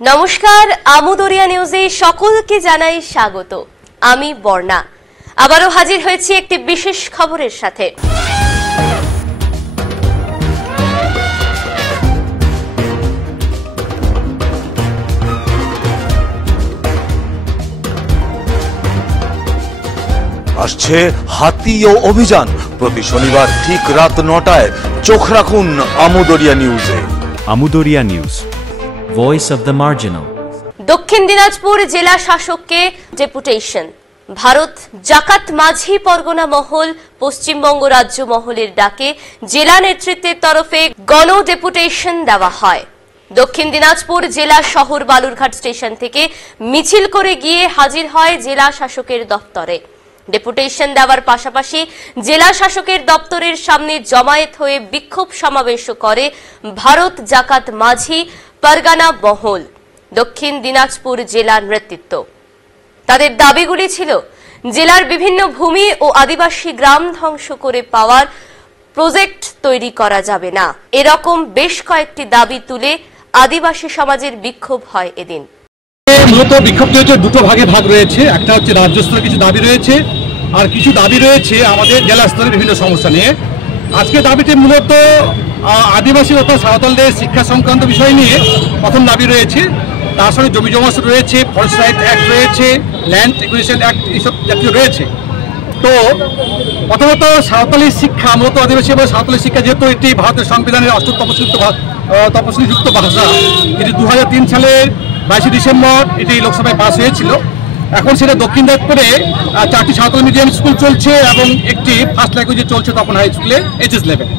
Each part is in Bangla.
নমস্কার, আমুদরিয়া নিউজে সকলকে জানাই স্বাগত। আমি বর্ণা আবারও হাজির হয়েছি একটি বিশেষ খবরের সাথে। আসছে হাতি ও অভিযান। প্রতি শনিবার ঠিক রাত ৯টায় চোখ রাখুন আমুদরিয়া নিউজে। Amudariya news, voice of the marginal. Dakshin Dinajpur জেলা শাসককে ডেপুটেশন। ভারত জাকাত মাঝি পরগনা মহল পশ্চিমবঙ্গ রাজ্য মহলের ডাকে জেলা নেতৃত্বের তরফে গণ ডেপুটেশন দেওয়া হয়। দক্ষিণ দিনাজপুর জেলা শহর বালুরঘাট স্টেশন থেকে মিছিল করে গিয়ে হাজির হয় জেলা শাসকের দপ্তরে। ডেপুটেশন দেওয়ার পাশাপাশি জেলা শাসকের দপ্তরের সামনে জমায়েত হয়ে বিক্ষোভ সমাবেশও করে ভারত জাকাত মাঝি পরগনা মহল দক্ষিণ দিনাজপুর জেলার নেতৃত্ব। তাদের দাবিগুলি ছিল জেলার বিভিন্ন ভূমি ও আদিবাসী গ্রাম ধ্বংস করে পাওয়ার প্রজেক্ট তৈরি করা যাবে না, এরকম বেশ কয়েকটি দাবি তুলে আদিবাসী সমাজের বিক্ষোভ হয় এদিন। মূলত বিক্ষোভ হচ্ছে দুটো ভাগে ভাগ রয়েছে। একটা হচ্ছে রাজ্য স্তরে কিছু দাবি রয়েছে, আর কিছু দাবি রয়েছে আমাদের জেলা স্তরে বিভিন্ন সমস্যা নিয়ে। আজকে দাবিটি মূলত আদিবাসী তথা সাঁওতালদের শিক্ষা সংক্রান্ত বিষয় নিয়ে প্রথম দাবি রয়েছে। তার সঙ্গে জমি জমা রয়েছে, ফরেস্ট রাইট অ্যাক্ট রয়েছে, ল্যান্ড একুইজিশন অ্যাক্ট, এইসব জাতীয় রয়েছে। তো প্রথমত সাঁওতালি শিক্ষা, মূলত আদিবাসী এবং সাঁওতালি শিক্ষা যেহেতু এটি ভারতের সংবিধানের অষ্টম তপশিলিযুক্ত ভাষা, এটি 2003 সালের 22 ডিসেম্বর এটি লোকসভায় পাস হয়েছিল। এখন সেটা দক্ষিণ দিনাজপুরে 4টি সাঁওতালি মিডিয়াম স্কুল চলছে এবং একটি ফার্স্ট ল্যাঙ্গুয়েজে চলছে তপন হাই স্কুলে এইচএস লেভেল।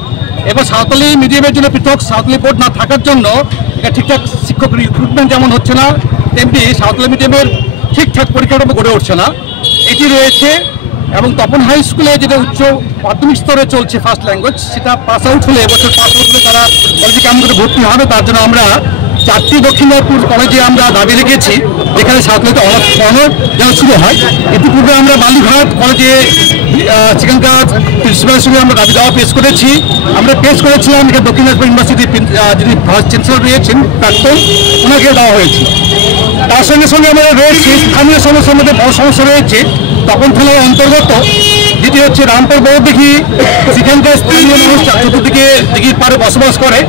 এবার সাঁওতালি মিডিয়ামের জন্য পৃথক সাঁওতালি বোর্ড না থাকার জন্য এটা ঠিকঠাক শিক্ষক রিক্রুটমেন্ট যেমন হচ্ছে না, তেমনি সাঁওতালি মিডিয়ামের ঠিকঠাক পরিকাঠামো গড়ে উঠছে না, এটি রয়েছে। এবং তপন হাই স্কুলে যেটা উচ্চ মাধ্যমিক স্তরে চলছে ফার্স্ট ল্যাঙ্গুয়েজ, সেটা পাস আউট হলে এবছর পাস আউট হলে তারা কলেজে কেমন করে ভর্তি হবে, তার জন্য আমরা 4টি দক্ষিণ দিনাজপুর কলেজে আমরা দাবি রেখেছি যেখানে সাঁওতালিতে অনার যেন শুরু হয়। ইতিপূর্বে আমরা বালুরঘাট কলেজে সেখানকার প্রিন্সিপালের সঙ্গে আমরা দাবি দেওয়া পেশ করেছি। আমরা পেশ করেছিলাম এখানে দক্ষিণ দিনাজপুর ইউনিভার্সিটির যিনি ভাইস চ্যান্সেলর রয়েছেন প্রাক্তন, ওনাকে দেওয়া হয়েছে। তার সঙ্গে সঙ্গে আমাদের রয়েছে স্থানীয় সমস্যার মধ্যে বড় সমস্যা রয়েছে তপন থানার অন্তর্গত, যেটি হচ্ছে রামপুর বড়দিঘি। সেখানকার স্থানীয় মানুষ চতুর্দিকে দিঘির পাড়ে বসবাস করে।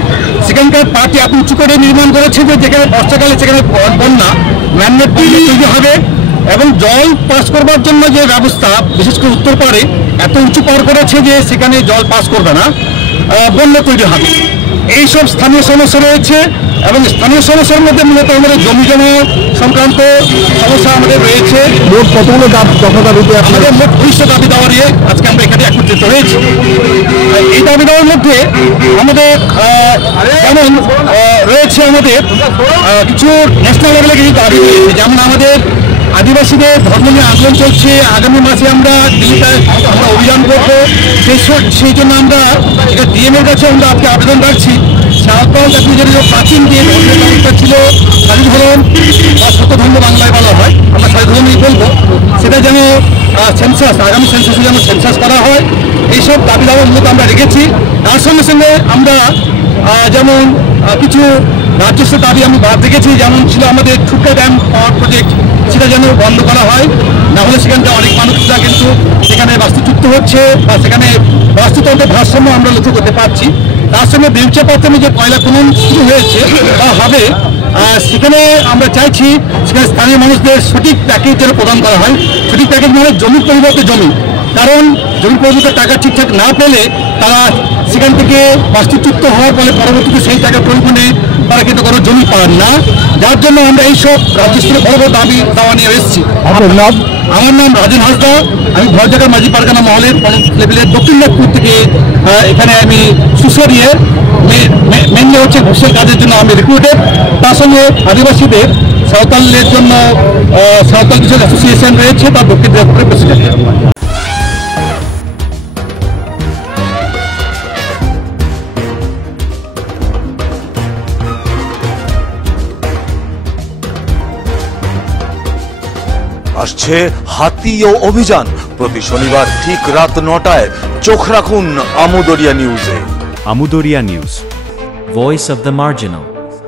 সেখানকার পাড়টি এত উঁচু করে নির্মাণ করেছে যে যেখানে বর্ষাকালে সেখানে বন্যা ম্যানমেড তৈরি হবে এবং জল পাস করবার জন্য যে ব্যবস্থা, বিশেষ করে উত্তর পাড়ে এত উঁচু পার করেছে যে সেখানে জল পাস করবে না, বন্যা তৈরি হবে। এইসব স্থানীয় সমস্যা রয়েছে এবং স্থানীয় সমস্যার মধ্যে মূলত আমাদের জমি জমা সংক্রান্ত সমস্যা আমাদের রয়েছে। মোট কতগুলো আমাদের মোট 200 দাবি দেওয়া নিয়ে আজকে আমরা এখানে একত্রিত হয়েছি। এই দাবি দেওয়ার মধ্যে আমাদের যেমন রয়েছে আমাদের কিছু ন্যাশনাল লেভেলে কিছু দাবি রয়েছে, যেমন আমাদের আদিবাসীদের ধর্ম নিয়ে আন্দোলন চলছে। আগামী মাসে আমরা দিল্লিতে আমরা অভিযান করবো, সেই জন্য আমরা এটা ডিএমের কাছে আমরা আজকে আবেদন রাখছি। সাঁওতাল জাতীয় যে প্রাচীন যে ধর্মের ব্যবস্থা ছিল সারি ধর্ম বা শত ধর্ম বাংলায় বলা হয়, আমরা সারি ধর্মই বলবো, সেটা যেন সেন্সাস, আগামী সেন্সাসে যেন সেন্সাস করা হয়, এইসব দাবি দাবার মূলত আমরা রেখেছি। তার সঙ্গে সঙ্গে আমরা যেমন কিছু রাজ্যস্ব দাবি আমি বাদ রেখেছি, যেমন ছিল আমাদের ঠুকা ড্যাম পাওয়ার প্রজেক্ট, সেটা যেন বন্ধ করা হয়, না হলে সেখানটা অনেক মানুষরা কিন্তু সেখানে বাস্তুচ্যুত হচ্ছে বা সেখানে বাস্তুতন্ত্রের ভারসাম্য আমরা লক্ষ্য করতে পারছি। তার সঙ্গে বিবেচনাপত্রে যে কয়লা খনন শুরু হয়েছে বা হবে, সেখানে আমরা চাইছি সেখানে স্থানীয় মানুষদের সঠিক প্যাকেজ যেন প্রদান করা হয়। সঠিক প্যাকেজ মানে জমির পরিবর্তে জমি, কারণ জমির পরিবর্তে টাকা ঠিকঠাক না পেলে তারা সেখান থেকে বাস্তুচ্যুত হওয়ার ফলে পরবর্তীতে সেই টাকার পরিমাণে তারা কিন্তু কোনো জমি পান না, যার জন্য আমরা এইসব রাজ্য স্তরে বড় বড় দাবি দেওয়া নিয়ে এসেছি। আমার নাম রাজন হাসদা, আমি ভরজাগা মাঝি পারগানা মহলের লেভেলের দক্ষিণ দিনাজপুর থেকে এখানে আমি সুসরিয়ে মেনলি হচ্ছে ঘুষের কাজের জন্য আমি রিক্রুটেড। তার সঙ্গে আদিবাসীদের সাঁওতালের জন্য সাঁওতাল কিছু অ্যাসোসিয়েশন রয়েছে, তার দক্ষিণ দিনাজপুরের প্রেসিডেন্ট। আসছে হাতি ও অভিযান। প্রতি শনিবার ঠিক রাত ৯টায় চোখ রাখুন আমুদরিয়া নিউজে। Amudariya news, voice of the marginal.